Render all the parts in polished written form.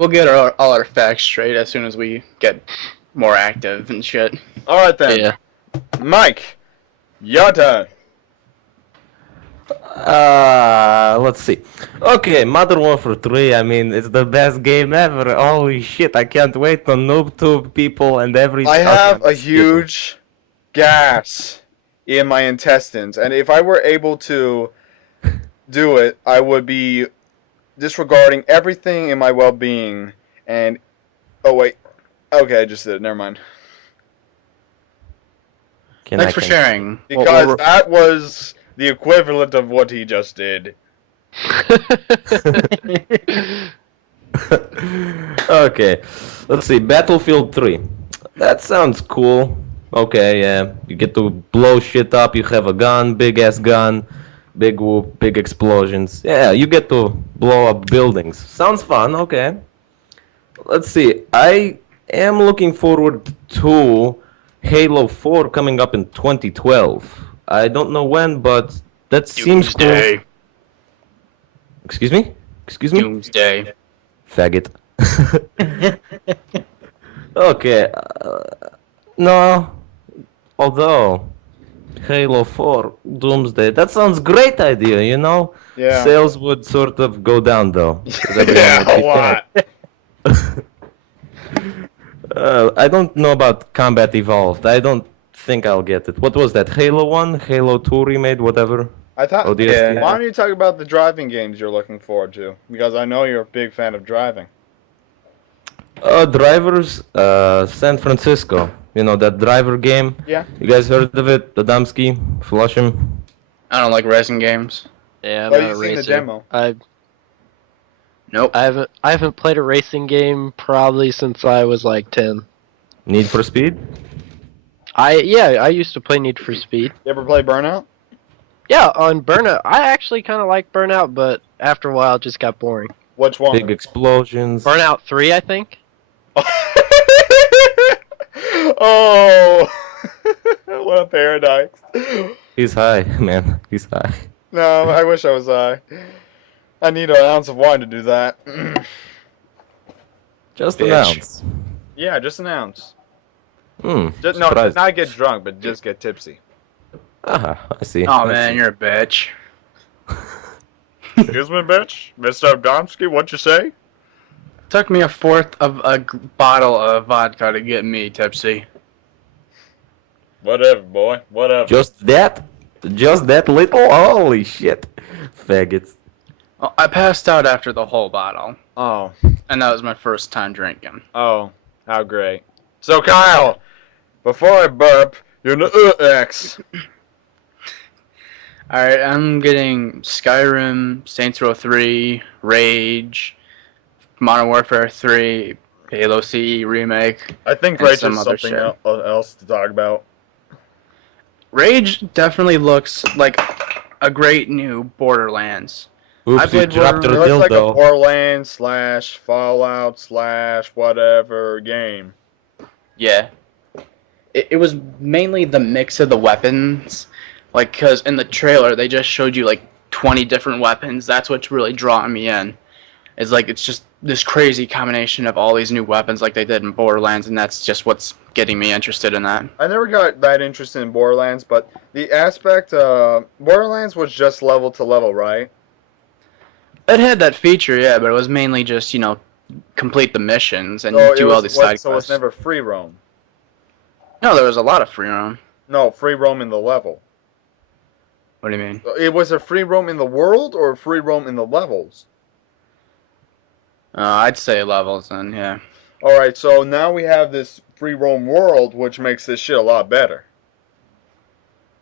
We'll get all our facts straight as soon as we get more active and shit. Alright then. Yeah. Mike, your turn. Let's see. Okay, Modern Warfare 3, I mean, it's the best game ever. Holy shit, I can't wait on NoobTube people and every... I have a huge gas in my intestines, and if I were able to do it, I would be disregarding everything in my well-being, and... Oh, wait. Okay, I just did it. Never mind. Thanks for sharing. Because that was the equivalent of what he just did. Okay, let's see. Battlefield 3. That sounds cool. Okay, yeah. You get to blow shit up. You have a gun, big ass gun, big whoop, big explosions. Yeah, you get to blow up buildings. Sounds fun. Okay. Let's see. I am looking forward to Halo 4 coming up in 2012. I don't know when, but that seems cool. Doomsday. Excuse me? Excuse me? Doomsday. Faggot. Okay. No. Although, Halo 4, Doomsday, that sounds great idea, you know? Yeah. Sales would sort of go down, though. 'cause everyone Yeah, would be a lot. I don't know about Combat Evolved. I don't think I'll get it. What was that? Halo 1? Halo 2 remade? Whatever? I thought. ODST? Why don't you talk about the driving games you're looking forward to? Because I know you're a big fan of driving. Drivers, San Francisco. You know, that driver game? Yeah. You guys heard of it? Adamski, Flush'em? I don't like racing games. Yeah, I'm Well, not a you've seen the racer. demo. Nope. I haven't played a racing game probably since I was like 10. Need for Speed? I used to play Need for Speed. You ever play Burnout? Yeah, on Burnout. I actually kind of like Burnout, but after a while it just got boring. Which one? Big explosions. Burnout 3, I think. Oh, what a paradox. He's high, man. He's high. No, I wish I was high. I need an ounce of wine to do that. Just Bitch. an ounce. Yeah, just an ounce. Just, No, not get drunk, but just get tipsy. Aha, I see. Oh I man, see. you're a bitch. Excuse me, bitch? Mr. Abdomsky, what you say? Took me a fourth of a bottle of vodka to get me tipsy. Whatever, boy. Whatever. Just that? Just that little? Holy shit. Faggots. Well, I passed out after the whole bottle, Oh. and that was my first time drinking. Oh. How great. So, Kyle, before I burp, you're the X. Alright, I'm getting Skyrim, Saints Row 3, Rage, Modern Warfare 3, Halo CE Remake. I think And Rage some is other something shit. else to talk about. Rage definitely looks like a great new Borderlands. Oops, I you played dropped your It looks like a dildo. Borderlands / Fallout / whatever game. Yeah. It was mainly the mix of the weapons. Like, because in the trailer, they just showed you, like, 20 different weapons. That's what's really drawing me in. It's like, it's just this crazy combination of all these new weapons like they did in Borderlands, and that's just what's getting me interested in that. I never got that interested in Borderlands, but the aspect, Borderlands was just level to level, right? It had that feature, yeah, but it was mainly just, you know, complete the missions and So it do was- all these side So quests. it's never free roam. No, there was a lot of free roam. No, free roam in the level. What do you mean? It was a free roam in the world or free roam in the levels? I'd say levels then, yeah. Alright, so now we have this free roam world, which makes this shit a lot better.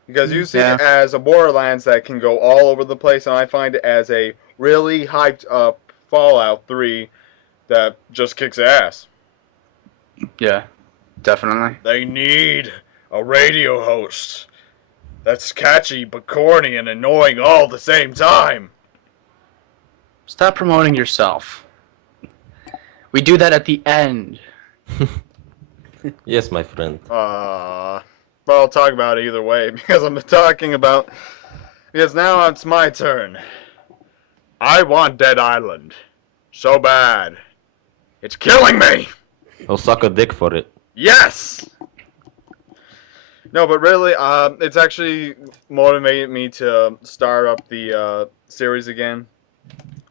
Because you see it as a Borderlands that can go all over the place, and I find it as a really hyped up Fallout 3 that just kicks ass. Yeah, definitely. They need a radio host that's catchy but corny and annoying all at the same time. Stop promoting yourself. We do that at the end. Yes, my friend. Well, I'll talk about it either way because I'm talking about... Because now it's my turn. I want Dead Island. So bad. It's killing me! He'll suck a dick for it. Yes! No, but really, it's actually motivated me to start up the series again.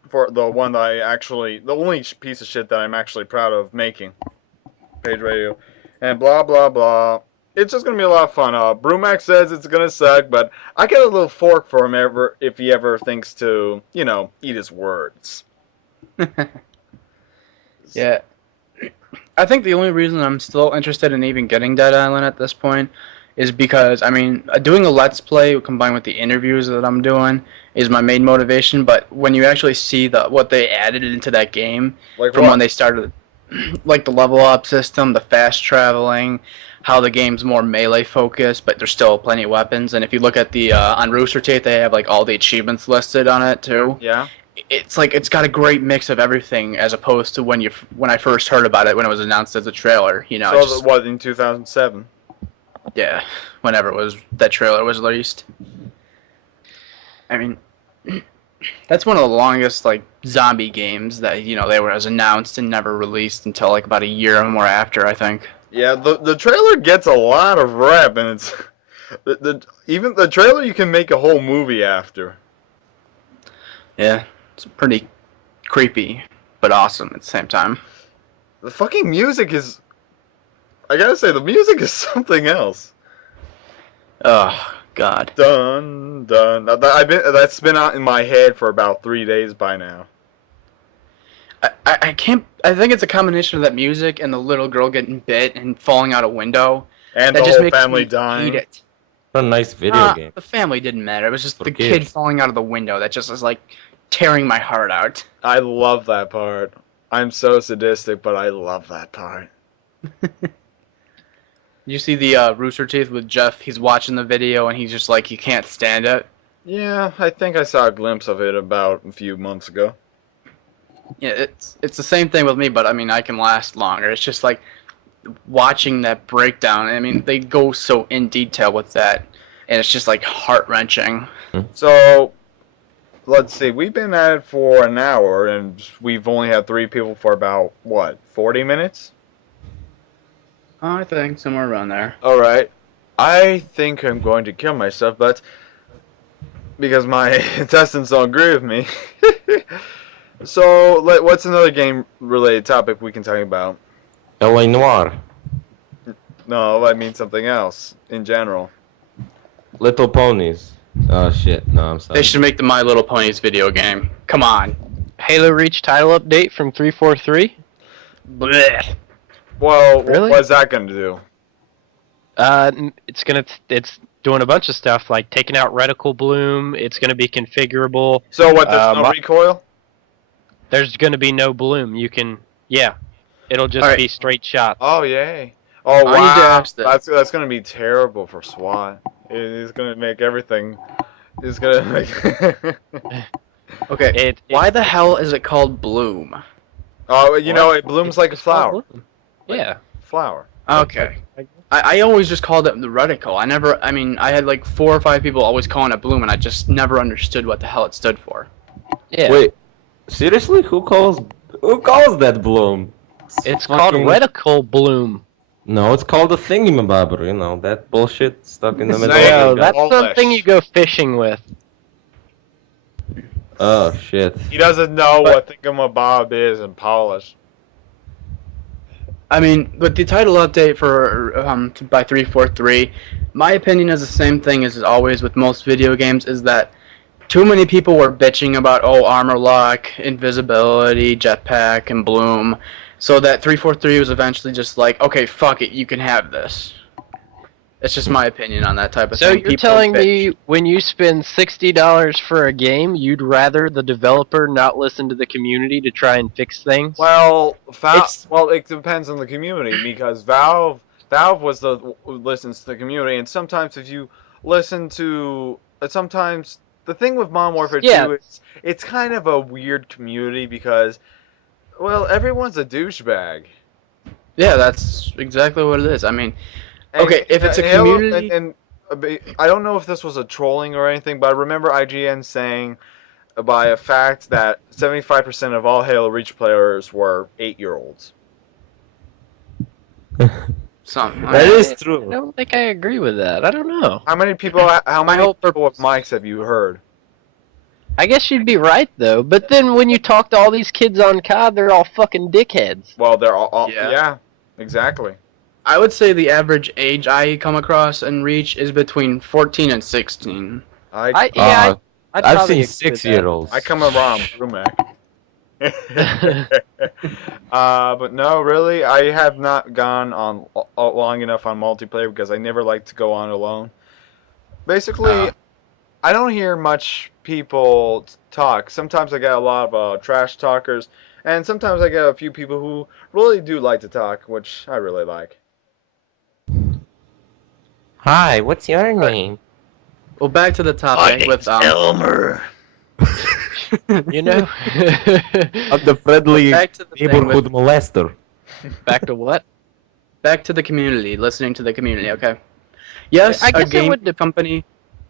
For the one that the only piece of shit that I'm actually proud of making. Page Radio. And blah, blah, blah. It's just gonna be a lot of fun. Brumac says it's gonna suck, but I get a little fork for him if he ever thinks to, eat his words. Yeah. I think the only reason I'm still interested in even getting Dead Island at this point is because, I mean, doing a Let's Play combined with the interviews that I'm doing is my main motivation, but when you actually see what they added into that game Like from what? when they started, like the level up system, the fast traveling, how the game's more melee focused, but there's still plenty of weapons, and if you look at the, on Rooster Teeth, they have like all the achievements listed on it too. Yeah? It's like it's got a great mix of everything as opposed to when I first heard about it when it was announced as a trailer. You know, So, what, in 2007? yeah, whenever that trailer was released. I mean, that's one of the longest like zombie games that they were announced and never released until like about a year or more after, I think. Yeah, the trailer gets a lot of rep, and it's even the trailer you can make a whole movie after. Yeah, it's pretty creepy, but awesome at the same time. The fucking music is, I gotta say, the music is something else. Oh God. Dun dun. That's been out in my head for about 3 days by now. I can't. I think it's a combination of that music and the little girl getting bit and falling out a window. And That the just whole makes family me dying. hate it. What a nice video game. The family didn't matter. It was just For the kids. kid falling out of the window that just was like tearing my heart out. I love that part. I'm so sadistic, but I love that part. You see the Rooster Teeth with Jeff? He's watching the video and he's just like he can't stand it. Yeah, I think I saw a glimpse of it about a few months ago. Yeah, it's the same thing with me, but I mean I can last longer. It's just like watching that breakdown. I mean they go so in detail with that, and it's just like heart wrenching. So, let's see. We've been at it for an hour, and we've only had 3 people for about, what, 40 minutes? I think somewhere around there. Alright. I think I'm going to kill myself, but because my intestines don't agree with me. So, what's another game-related topic we can talk about? L.A. Noir. No, I mean something else, in general. Little Ponies. Oh shit, no, I'm sorry. They should make the My Little Ponies video game. Come on. Halo Reach title update from 343. Blech. Well, Really? what's that going to do? It's doing a bunch of stuff like taking out reticle bloom. It's gonna be configurable. So what, there's no recoil? There's gonna be no bloom. It'll just Alright. be straight shots. Oh, yay. Oh, I need to wow. ask this. That's going to be terrible for SWAT. It is going to make everything... It's going to make... Okay. Why the hell is it called Bloom? Oh, it blooms like a It's called flower. bloom. Yeah. Flower. Okay. I always just called it the reticle. I had like 4 or 5 people always calling it Bloom, and I just never understood what the hell it stood for. Yeah. Wait, seriously? Who calls that bloom? It's called fucking- reticle bloom. No, it's called a thingamabobber, that bullshit stuck in the middle No, of the That's All something flesh. you go fishing with. Oh shit. He doesn't know what thingamabob is in Polish. I mean, with the title update for by 343, my opinion is the same thing as always with most video games, is that too many people were bitching about armor lock, invisibility, jetpack, and bloom, so that 343 was eventually just like, okay, fuck it, you can have this. It's just my opinion on that type of So thing. you're People telling bitch. me when you spend $60 for a game, you'd rather the developer not listen to the community to try and fix things? Well, It's- it depends on the community, because Valve listens to the community, and sometimes if you listen to... Sometimes... The thing with Modern Warfare 2 Yeah. is it's kind of a weird community because, well, everyone's a douchebag. Yeah, that's exactly what it is. I mean, And- okay, if it's a and Halo- community... and I don't know if this was a trolling or anything, but I remember IGN saying by a fact that 75% of all Halo Reach players were 8-year-olds. Something. That is true. I don't think I agree with that. I don't know. How many people with mics have you heard? I guess you'd be right though. But then when you talk to all these kids on COD, they're all fucking dickheads. Well, they're all Yeah. yeah, exactly. I would say the average age I come across in Reach is between 14 and 16. I'd I've probably seen agree with that. 6-year-olds. I come around Brumac. But no, really, I have not gone on long enough on multiplayer because I never like to go on alone. Basically, I don't hear much people talk. Sometimes I get a lot of trash talkers, and sometimes I get a few people who really do like to talk, which I really like. Hi, what's your name? Well, back to the topic with Elmer. You know. I'm the friendly back to the thing neighborhood with, molester. Back to what? back to the community, listening to the community. Okay. Yes, I a guess it game would company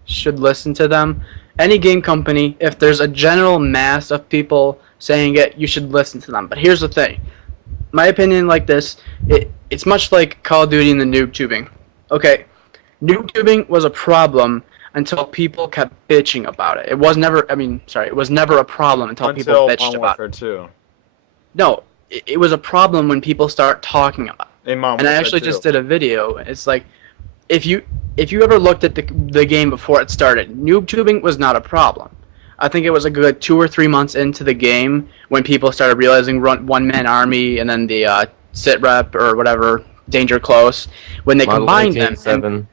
should listen to them. Any game company, if there's a general mass of people saying it, you should listen to them. But here's the thing. My opinion like this, it's much like Call of Duty and the noob tubing. Okay, noob tubing was a problem until people kept bitching about it. It was never a problem until people bitched Modern about Warfare it. 2. No, it was a problem when people start talking about it. In Modern And I Warfare actually 2. just did a video. It's like, if you ever looked at the game before it started, noob tubing was not a problem. I think it was a good 2 or 3 months into the game when people started realizing one-man army and then the sit rep or whatever, danger close, when they combined them.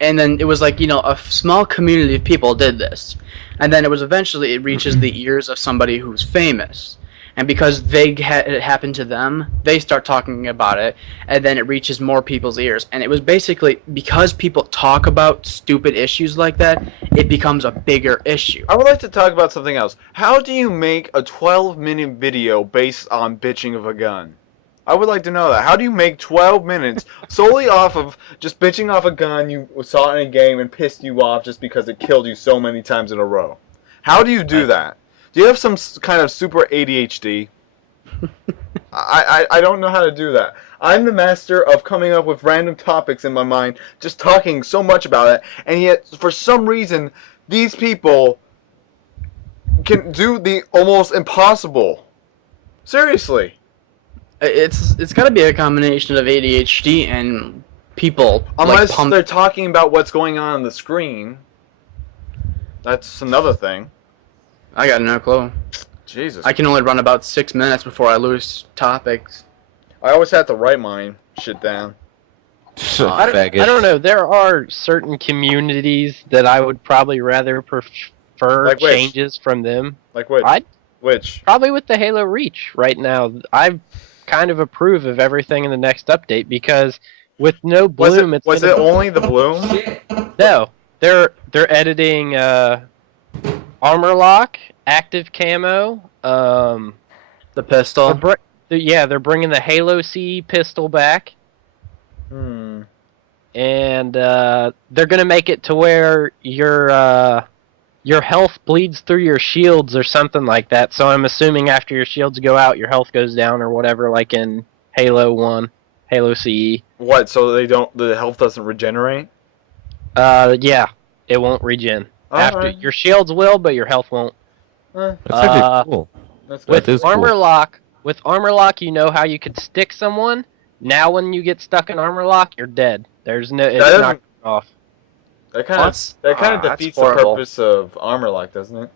And then it was like, a small community of people did this. And then it reaches the ears of somebody who's famous. And because it happened to them, they start talking about it, and then it reaches more people's ears. And it was basically, because people talk about stupid issues like that, it becomes a bigger issue. I would like to talk about something else. How do you make a 12-minute video based on bitching of a gun? I would like to know that. How do you make 12 minutes solely off of just bitching off a gun you saw in a game and pissed you off just because it killed you so many times in a row? How do you do that? Do you have some kind of super ADHD? I don't know how to do that. I'm the master of coming up with random topics in my mind, just talking so much about it, and yet, for some reason, these people can do the almost impossible. Seriously. It's got to be a combination of ADHD and people. Unless they're talking about what's going on the screen. That's another thing. I got no clue. Jesus. I can only run about 6 minutes before I lose topics. I always have to write mine shit down. I don't know. There are certain communities that I would probably rather prefer Like which? changes from them. Like which? Which? Probably with the Halo Reach right now. I kind of approve of everything in the next update because with no bloom, was it only the bloom? No, they're editing armor lock, active camo, The pistol. they're bringing the Halo C pistol back. Hmm. And they're gonna make it to where your health bleeds through your shields or something like that. So I'm assuming after your shields go out, your health goes down or whatever, like in Halo 1, Halo CE. What? So the health doesn't regenerate? Yeah, it won't regen. Alright. Your shields will, but your health won't. That's actually cool. That's With good. armor lock, you know how you could stick someone. Now, when you get stuck in armor lock, you're dead. It's not off. That kind of defeats the purpose of armor lock, doesn't it?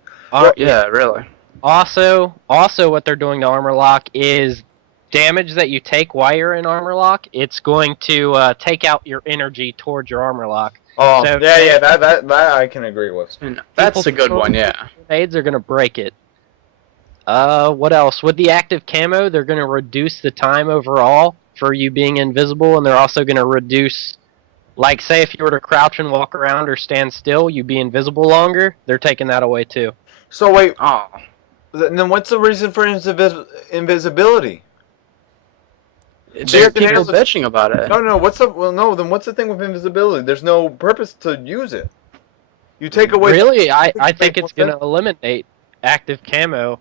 Yeah, really. Also, what they're doing to armor lock is damage that you take while you're in armor lock. It's going to take out your energy towards your armor lock. Oh, So- yeah, that I can agree with. That's a good one, yeah. Grenades are going to break it. What else? With the active camo, they're going to reduce the time overall for you being invisible, and they're also going to reduce, like, say if you were to crouch and walk around or stand still, you'd be invisible longer. They're taking that away too. So wait, Oh. then what's the reason for invisibility? It's There just can people have- bitching about it. No, then what's the thing with invisibility? There's no purpose to use it. You take away. Really, I think Wait, it's going to eliminate active camo,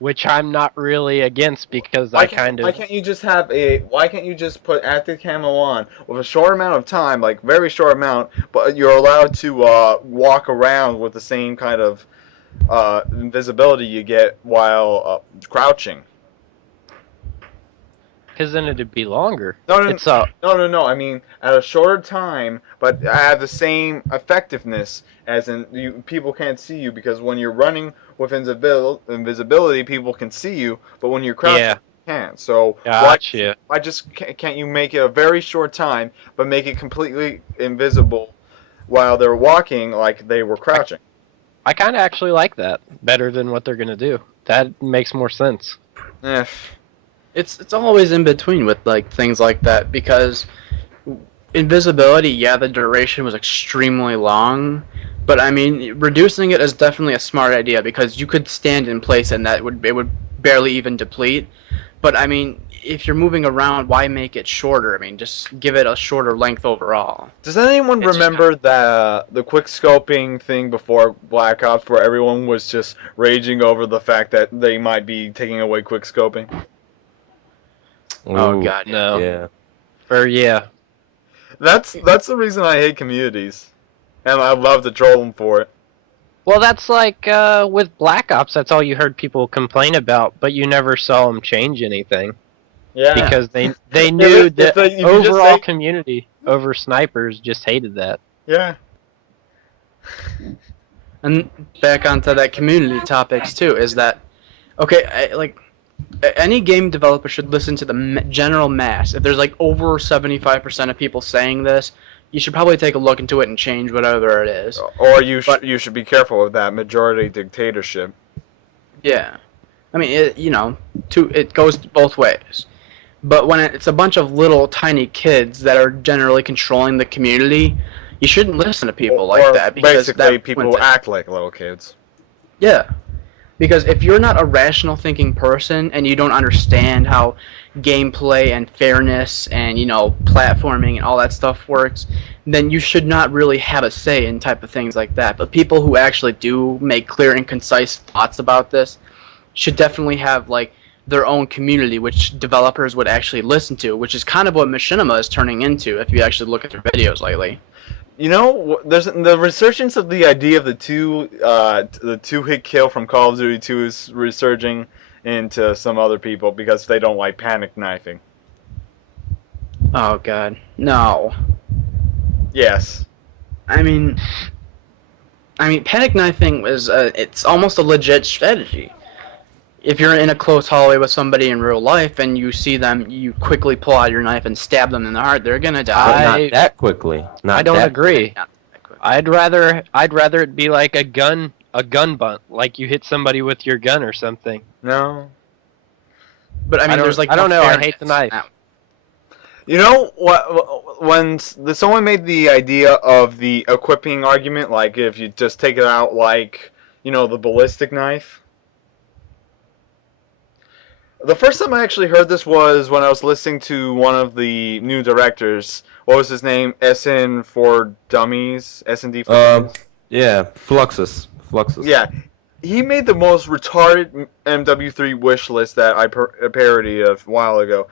which I'm not really against because Why I can't, kind why of. can't you just have a? Why can't you just put active camo on with a short amount of time, like very short amount, but you're allowed to walk around with the same kind of invisibility you get while crouching. Because then it'd be longer. No, no, It's no. I mean, at a shorter time, but have the same effectiveness as in people can't see you because when you're running with invisibility, people can see you, but when you're crouching, Yeah. you can't. So Gotcha. why just can't you make it a very short time, but make it completely invisible while they're walking like they were crouching? I kind of actually like that better than what they're going to do. That makes more sense. Eh. It's always in between with like things like that because invisibility, yeah, the duration was extremely long, but I mean, reducing it is definitely a smart idea because you could stand in place and it would barely even deplete. But I mean, if you're moving around, why make it shorter? I mean, just give it a shorter length overall. Does anyone It's just remember the quick scoping thing before Black Ops where everyone was just raging over the fact that they might be taking away quick scoping? Oh Ooh, god, No. yeah. Or yeah. That's the reason I hate communities, and I love to troll them for it. Well, that's like with Black Ops. That's all you heard people complain about, but you never saw them change anything Yeah, because they knew if the they- if you just overall say- community over snipers just hated that. yeah. And back onto that community topics too is that okay? Any game developer should listen to the general mass. If there's like over 75% of people saying this, you should probably take a look into it and change whatever it is. Or you should be careful of that majority dictatorship. Yeah, I mean, it goes both ways. But when it's a bunch of little tiny kids that are generally controlling the community, you shouldn't listen to people like Or that because basically, that people wins who it. act like little kids. Yeah. Because if you're not a rational thinking person and you don't understand how gameplay and fairness and, platforming and all that stuff works, then you should not really have a say in type of things like that. But people who actually do make clear and concise thoughts about this should definitely have, like, their own community, which developers would actually listen to, which is kind of what Machinima is turning into if you actually look at their videos lately. You know, there's the resurgence of the idea of the two-hit kill from Call of Duty 2 is resurging into some other people because they don't like panic knifing. Oh, God. No. Yes. I mean, panic knifing it's almost a legit strategy. If you're in a close hallway with somebody in real life and you see them, you quickly pull out your knife and stab them in the heart, they're gonna But die. not that quickly. Not I don't that agree. Not that quick. I'd rather it be like a gun bunt, like you hit somebody with your gun or something. No. But I mean, don't- there's like I don't no know, I fairness hate the in knife. that. You know what? When someone made the idea of the equipping argument, like if you just take it out, like the ballistic knife. The first time I actually heard this was when I was listening to one of the new directors. What was his name? SN for Dummies. S&D for Dummies. Yeah, Fluxus. Yeah, he made the most retarded MW3 wish list that I parodied a while ago.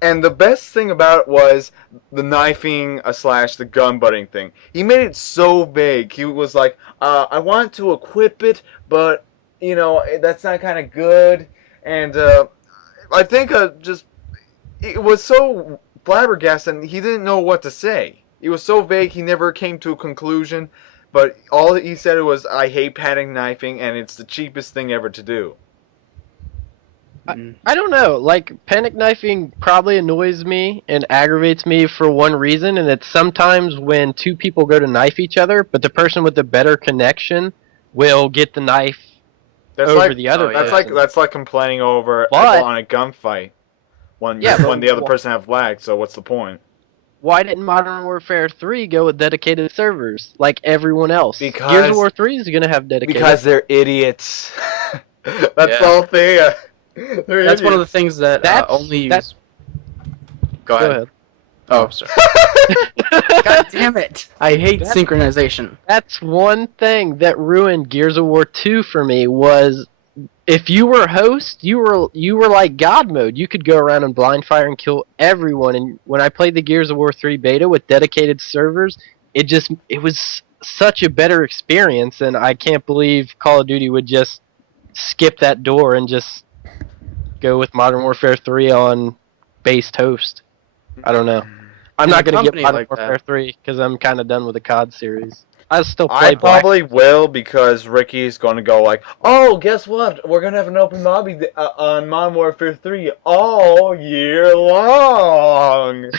And the best thing about it was the knifing / the gun butting thing. He made it so vague. He was like, I want to equip it, but, that's not kind of good. And I think it was so flabbergasted, he didn't know what to say. It was so vague, he never came to a conclusion. But all he said was, I hate panic knifing, and it's the cheapest thing ever to do. I don't know. Like, panic knifing probably annoys me and aggravates me for one reason, and it's sometimes when two people go to knife each other, but the person with the better connection will get the knife over the other person. That's like complaining over But- on a gunfight when Yeah, when but- the other person have lag. So what's the point? Why didn't Modern Warfare 3 go with dedicated servers like everyone else? Because- Gears of War 3 is going to have dedicated. Because they're idiots. That's Yeah. the whole thing. That's one of the things that That's- only use. that's- Go Go ahead. ahead. Oh, sorry. God damn it! I hate synchronization. That's one thing that ruined Gears of War 2 for me was if you were host, you were like God mode. You could go around and blind fire and kill everyone. And when I played the Gears of War 3 beta with dedicated servers, it was such a better experience, and I can't believe Call of Duty would just skip that door and just go with Modern Warfare 3 on based host. I don't know. I'm And not a going to get company Modern like Warfare that. 3 because I'm kind of done with the COD series. I still play I Black. probably will because Ricky's going to go like, oh, guess what? We're going to have an open lobby on Modern Warfare 3 all year long.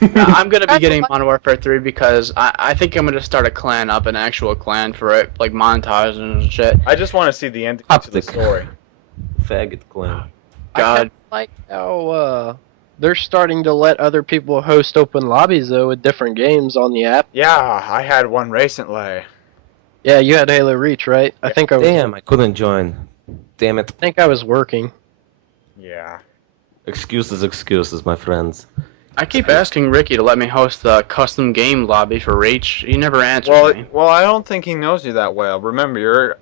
I'm gonna be getting Modern Warfare 3 because I think I'm gonna start a clan up, an actual clan for it, like montages and shit. I just want to see the ending to the story. Faggot clan. I kind God. of like how they're starting to let other people host open lobbies though with different games on the app. Yeah, I had one recently. Yeah, you had Halo Reach, right? I think I was. Damn, I couldn't join. Damn it. I think I was working. Yeah. Excuses, my friends. I keep asking Ricky to let me host the custom game lobby for Reach. He never answers me. Well, I don't think he knows you that well. Remember, you're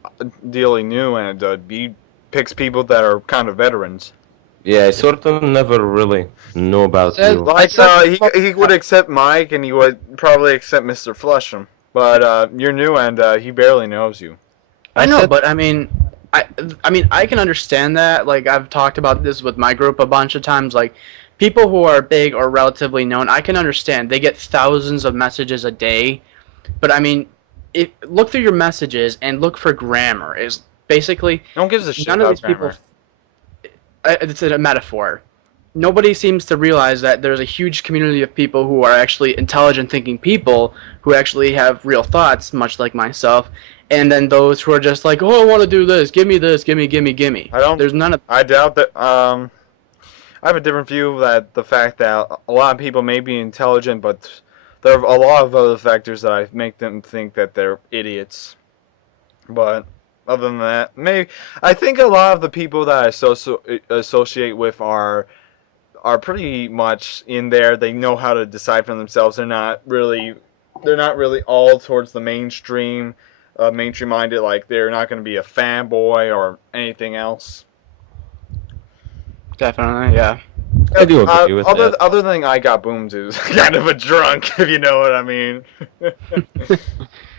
dealing new, and he picks people that are kind of veterans. Yeah, I sort of never really knew about Says- you. Like, he would accept Mike, and he would probably accept Mr. Flusham. But you're new, and he barely knows you. I know, said- but I mean, I can understand that. Like, I've talked about this with my group a bunch of times. Like, people who are big or relatively known, I can understand. They get thousands of messages a day. But I mean, look through your messages and look for grammar. Is basically No one gives a shit none of about these grammar. people. It's a metaphor. Nobody seems to realize that there's a huge community of people who are actually intelligent thinking people who actually have real thoughts, much like myself, and then those who are just like, oh, I want to do this, give me this, gimme. I don't. There's none of. I doubt that. I have a different view that the fact that a lot of people may be intelligent, but there are a lot of other factors that I make them think that they're idiots. But other than that, maybe I think a lot of the people that I associate with are pretty much in there. They know how to decide for themselves. They're not really all towards the mainstream minded. Like, they're not going to be a fanboy or anything else. Definitely, yeah. I do agree with that. Other thing I got boomed is kind of a drunk, if you know what I mean.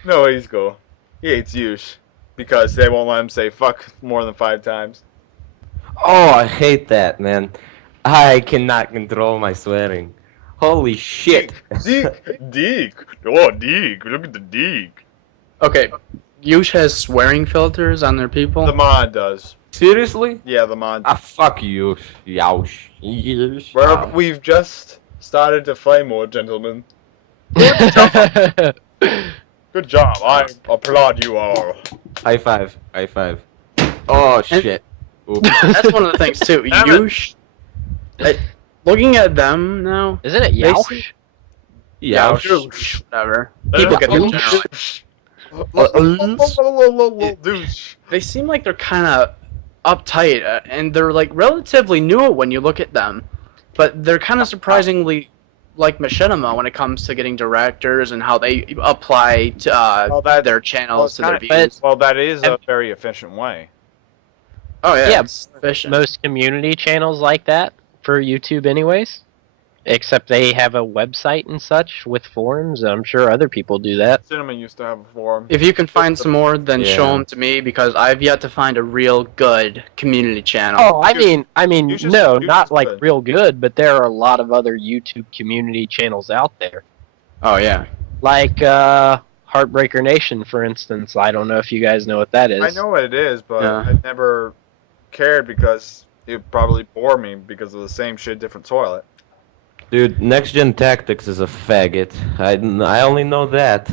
No, he's cool. He hates Yush because they won't let him say fuck more than 5 times. Oh, I hate that, man. I cannot control my swearing. Holy shit. Deek. Oh, Deek. Look at the Deek. Okay, Yush has swearing filters on their people. The mod does. Seriously? Yeah, the mod. Ah, fuck you. Yoush. Yeesh. Well, we've just started to play more, gentlemen. Good job. I applaud you all. High five. High five. Oh, shit. Oops. That's one of the things too. Damn it. Yush. Looking at them now. Isn't it They Yaush? see- Yoush. Yush, whatever. People get them generally. Douche. They seem like they're kind of uptight, and they're like relatively new when you look at them, but they're kind of surprisingly like machinima when it comes to getting directors and how they apply to their channels to their views. Well, that is a very efficient way. Oh yeah, Yeah, it's efficient. Most community channels like that for YouTube, anyways. Except they have a website and such with forums. I'm sure other people do that. Cinnamon used to have a forum. If you can find some more, then Yeah. show them to me because I've yet to find a real good community channel. Oh, I mean, You should- no, you not should like good. real good, but there are a lot of other YouTube community channels out there. Oh yeah. Like Heartbreaker Nation, for instance. I don't know if you guys know what that is. I know what it is, but Yeah. I never cared because it probably bore me because of the same shit, different toilet. Dude, Next Gen Tactics is a faggot. I only know that.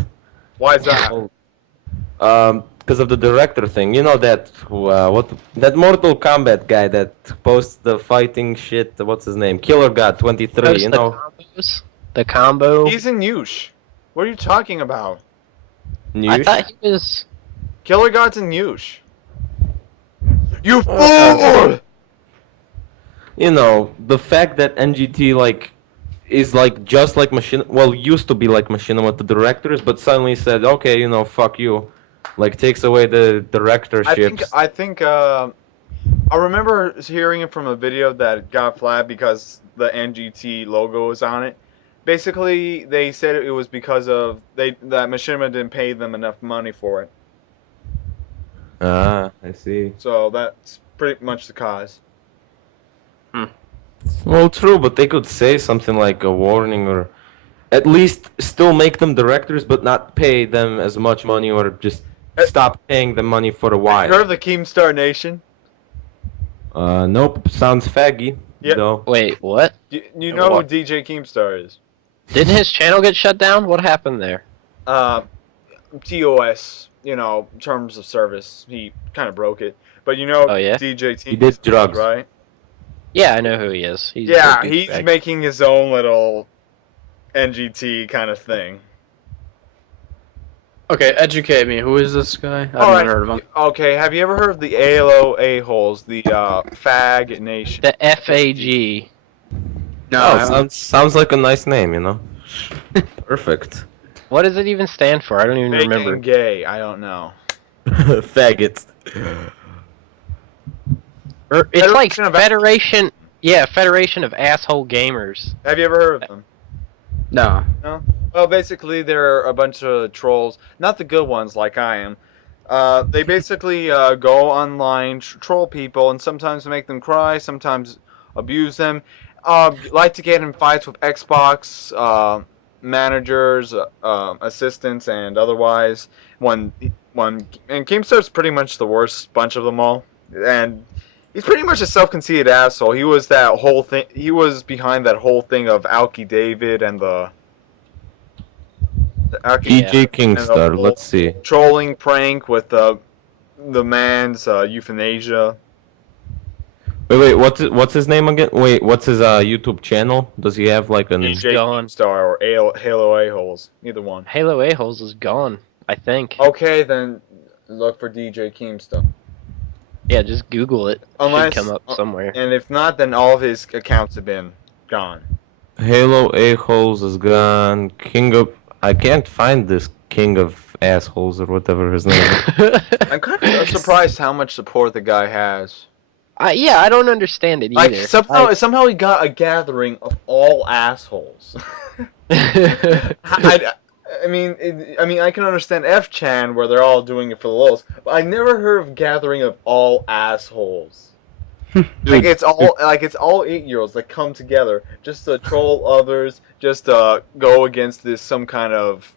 Why is that? Because of the director thing. You know that that Mortal Kombat guy that posts the fighting shit. What's his name? Killer God 23. Post You the know, combos, the combo. He's in Yush. What are you talking about? I News. thought he was. Killer God's in Yush. You fool! you know, the fact that NGT like is like just like machine, well, used to be like machinima with the directors, but suddenly said, okay, you know, fuck you, like takes away the directorships. I remember hearing it from a video that it got flat because the NGT logo was on it. Basically, they said it was because of that Machinima didn't pay them enough money for it. Ah, I see. So that's pretty much the cause. Well, true, but they could say something like a warning, or at least still make them directors, but not pay them as much money, or just stop paying them money for a You while. heard of the Keemstar Nation? Nope, sounds faggy. Yeah. Though. Wait, what? You know who DJ Keemstar is? Didn't his channel get shut down? What happened there? TOS, you know, terms of service. He kind of broke it. But you know Oh, yeah? DJ Keemstar, He did drugs. right? Yeah, I know who he is. He's a Yeah, big he's bag. making his own little NGT kind of thing. Okay, educate me. Who is this guy? I've Alright. never heard of him. Okay, have you ever heard of the ALO A-holes, the Fag Nation? The FAG. No, Oh, sounds like a nice name, you know. Perfect. What does it even stand for? I don't even Making remember. gay, I don't know. Faggots. It's like Federation of- Federation. Yeah, Federation of Asshole Gamers. Have you ever heard of them? no. No? Well, basically, they're a bunch of trolls. Not the good ones, like I am. They basically go online, troll people, and sometimes make them cry, sometimes abuse them. Like to get in fights with Xbox managers, assistants, and otherwise. And Keemstar's pretty much the worst bunch of them all. And he's pretty much a self-conceited asshole. He was that whole thing. He was behind that whole thing of Alki David and the DJ Kingstar, whole let's see. trolling prank with the man's euthanasia. Wait, what's his name again? Wait, what's his YouTube channel? Does he have like an... DJ gone. Keemstar or Halo A-holes. Either one. Halo A-holes is gone, I think. Okay, then look for DJ Keemstar. Yeah, just Google it. Unless- Should come up somewhere. And if not, then all of his accounts have been gone. Halo A-holes is gone. King of... I can't find this King of Assholes or whatever his name is. I'm kind of surprised how much support the guy has. Yeah, I don't understand it Like either. somehow he got a gathering of all assholes. I mean, I can understand F-Chan where they're all doing it for the lulz, but I never heard of gathering of all assholes. Like it's all 8-year-olds that come together just to troll others, just to go against this some kind of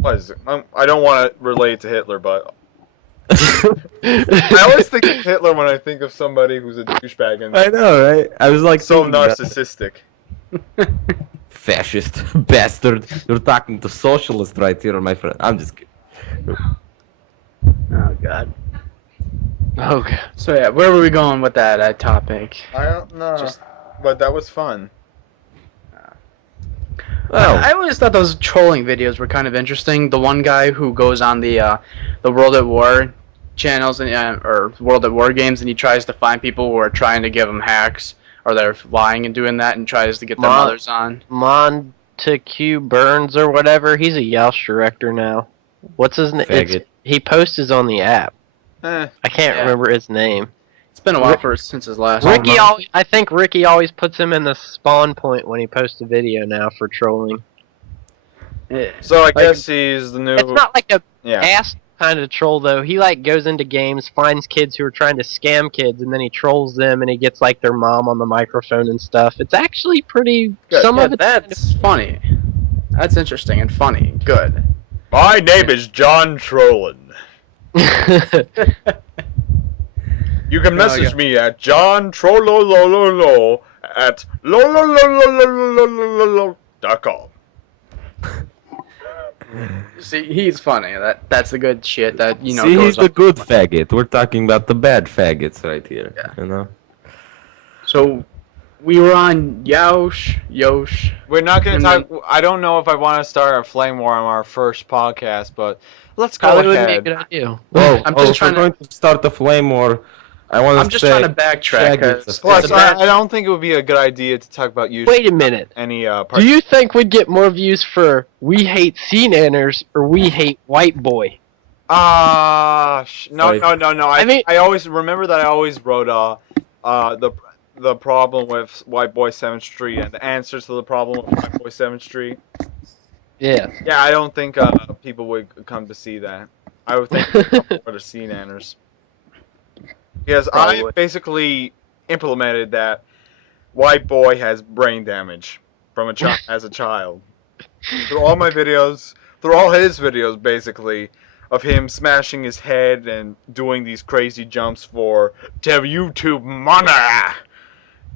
what is it? I don't want to relate to Hitler, but I always think of Hitler when I think of somebody who's a douchebag and I know, right? I was like... so thinking that. narcissistic. Fascist bastard. You're talking to socialist right here, my friend. I'm just kidding. Oh god. Oh, God. So yeah, where were we going with that topic? I don't know, but that was fun. Well, I always thought those trolling videos were kind of interesting. The one guy who goes on the World at War channels and or World at War games, and he tries to find people who are trying to give him hacks, or they're lying and doing that, and tries to get their mothers on. Montague Burns or whatever. He's a Yoush director now. What's his name? Faggot. He posts on the app. Eh. I can't remember his name. It's been a while since his last. I think Ricky always puts him in the spawn point when he posts a video now for trolling. Yeah. So I guess he's the new. It's not like a Yeah. ass kind of troll though. He like goes into games, finds kids who are trying to scam kids, and then he trolls them, and he gets like their mom on the microphone and stuff. It's actually pretty. Good. Some Yeah, of it. that's funny. That's interesting and funny. Good. My name is John Trollin. You can message me at johntrollolololo at lolololololololo.com. See, he's funny. That's the good shit that see, goes he's the up. good faggot. We're talking about the bad faggots right here. Yeah. You know? So we were on Yosh. We're not going And to talk. I don't know if I want to start a flame war on our first podcast, but let's go Probably would be a ahead. good idea. Well, I'm just if we're trying to- going to start the flame war. I want I'm just trying to backtrack. Shaggy is 'Cause a Plus, it's a bad- I don't think it would be a good idea to talk about using Wait a minute. any Do you think we'd get more views for "We hate sea nanners" or "We hate white boy"? no. Sorry. I mean- I always remember that I always wrote the problem with White Boy 7th Street and the answers to the problem with White Boy 7th Street. Yeah. Yeah, I don't think people would come to see that. I would think they'd come for the sea nanners. Because I Probably. basically implemented that White Boy has brain damage from as a child. Through all my videos, through all his videos basically, of him smashing his head and doing these crazy jumps for YouTube money.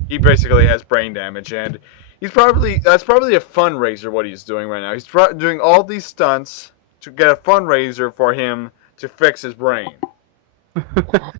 He basically has brain damage, and that's probably a fundraiser what he's doing right now. He's doing all these stunts to get a fundraiser for him to fix his brain.